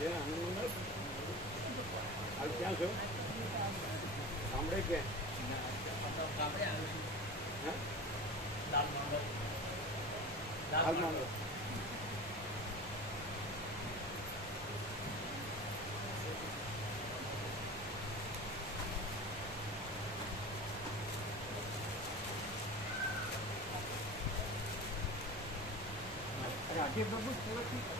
ક્યાં છો સાંભળે કે આજે પ્રભુ સુરતથી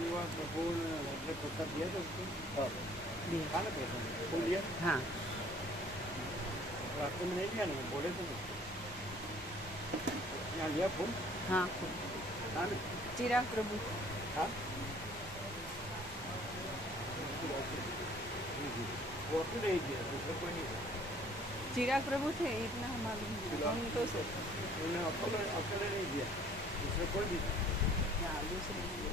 निवास कपूर अपने पुस्तक दिया था उसको खाना पैसा फूल दिया हाँ रास्ते में नहीं लिया ना बोले तो यहाँ लिया फूल हाँ फूल चिराग प्रभु हाँ वो तो नहीं दिया दूसरा कोई नहीं चिराग प्रभु थे इतना हमारे उनको से उन्हें अकेले अकेले नहीं दिया दूसरे कोई भी हाँ दूसरे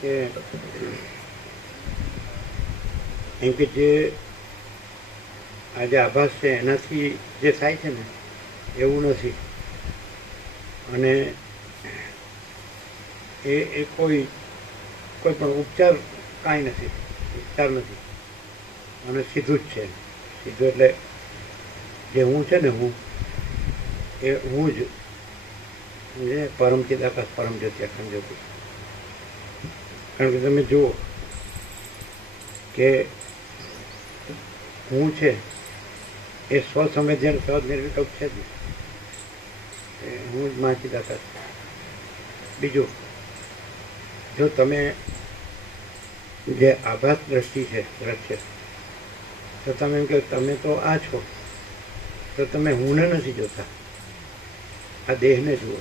કે એમ કે જે આજે આભાસ છે, એનાથી જે થાય છે ને, એવું નથી. અને એ એ કોઈ કોઈ પણ ઉપચાર કાંઈ નથી, ઉપચાર નથી. અને સીધું જ છે. સીધું એટલે જે હું છે ને હું, એ હું જ સમજે પરમચિત આકાશ પરમ જ્યોતિ અખંડ જ્યોતિ. કારણ કે તમે જુઓ કે હું છે એ સ્વસંવેદન સહજ નિર્વિકલ્પ છે જ. હું જ આકાશ છું. બીજું, જો તમે જે આભાસ દ્રષ્ટિ છે દ્રશ્ય તો તમે એમ કહો, તમે તો આ છો તો તમે હુંને નથી જોતા આ દેહને જુઓ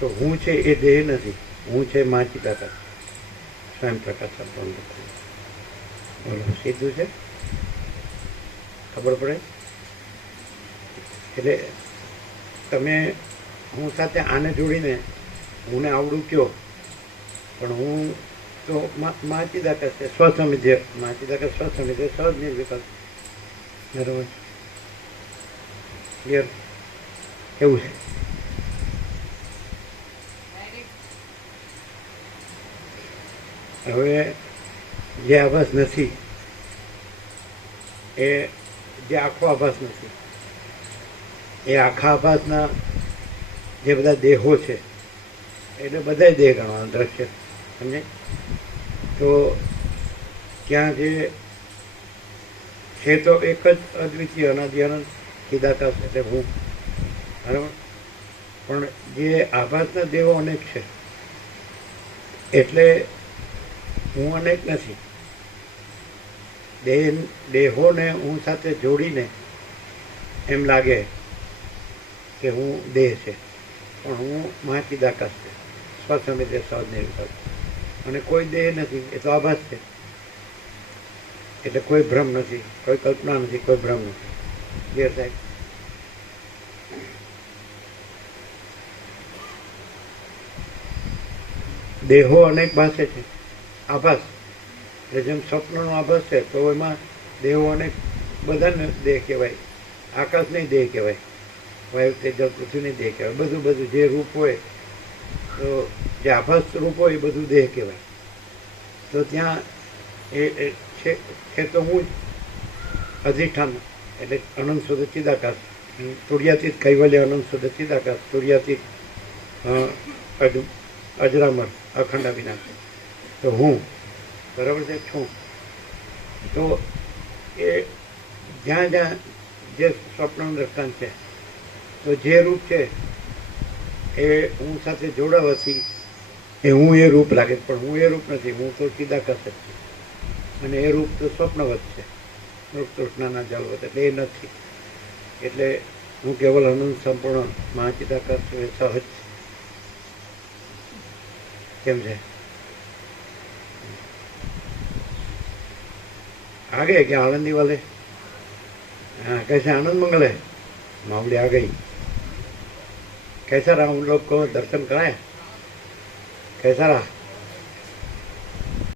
તો હું છે એ દેહ નથી હું છે માચી દાતા સ્વયં પ્રકાશ આપવાનું બોલો, સીધું છે? ખબર પડે? એટલે તમે હું સાથે આને જોડીને હુંને આવડું કયો? પણ હું તો માચી દાતા છે સ્વસમિધ્ય માચી દાતા સ્વસમિધ્ય સહજ નિર્વિકલ્પ. બરાબર? ક્લિયર કેવું છે? હવે જે આભાસ નથી, એ જે આખો આભાસ નથી, એ આખા આભાસના જે બધા દેહો છે, એટલે બધા દેહ ગણવાના દ્રશ્ય, સમજે? તો ત્યાં જે છે તો એક જ અદ્વિતીય, અનાદ્યાનંદ કીધાતા એટલે હું, બરાબર? પણ જે આભાસના દેવો અનેક છે, એટલે હું અનેક નથી. દેહ દેહોને હું સાથે જોડીને એમ લાગે કે હું દેહ છે. પણ હું મહાચિદાકાશ છે. સ્વસમિતે નિર્વિકલ્પ અને કોઈ દેહ નથી, એ તો આભાસ છે. એટલે કોઈ ભ્રમ નથી, કોઈ કલ્પના નથી, કોઈ ભ્રમ નથી. ક્લિયર સાહેબ. દેહો અનેક પાસે છે. આભાસ એટલે જેમ સ્વપ્નનો આભાસ છે. તો એમાં દેહોને બધાને દેહ કહેવાય. આકાશને દેહ કહેવાય. વાયુ તે જળ પૃથ્વીને દેહ કહેવાય. બધું બધું જે રૂપ હોય, તો જે આભાસ રૂપ હોય એ બધું દેહ કહેવાય. તો ત્યાં એ છે તો હું જ અધિષ્ઠાન એટલે અનંત શુદ્ધ ચિદાકાશ. તુર્યાતીત કૈવલ્ય અનંત શુદ્ધ ચિદાકાશ. તુર્યાતીત અજરામર, અખંડ અવિનાશ. તો હું બરાબર છે. છું તો એ જ્યાં જ્યાં જે સ્વપ્નનું દ્રષ્ટાંત છે, તો જે રૂપ છે, એ હું સાથે જોડાવાથી એ હું એ રૂપ લાગે પણ હું એ રૂપ નથી, હું તો ચિદાકાશ જ છું. અને એ રૂપ તો સ્વપ્નવત છે. રૂપ તૃષ્ણાના જળવત, એટલે એ નથી. એટલે હું કેવલ અનંત સંપૂર્ણ મહાચિદાકાશ છું એ સહજ છે. કેમ છે? आ गए क्या आनंदी वाले हाँ कैसे आनंद मंगल है मामले आ गई कैसा रहा उन लोग को दर्शन कराए कैसा रहा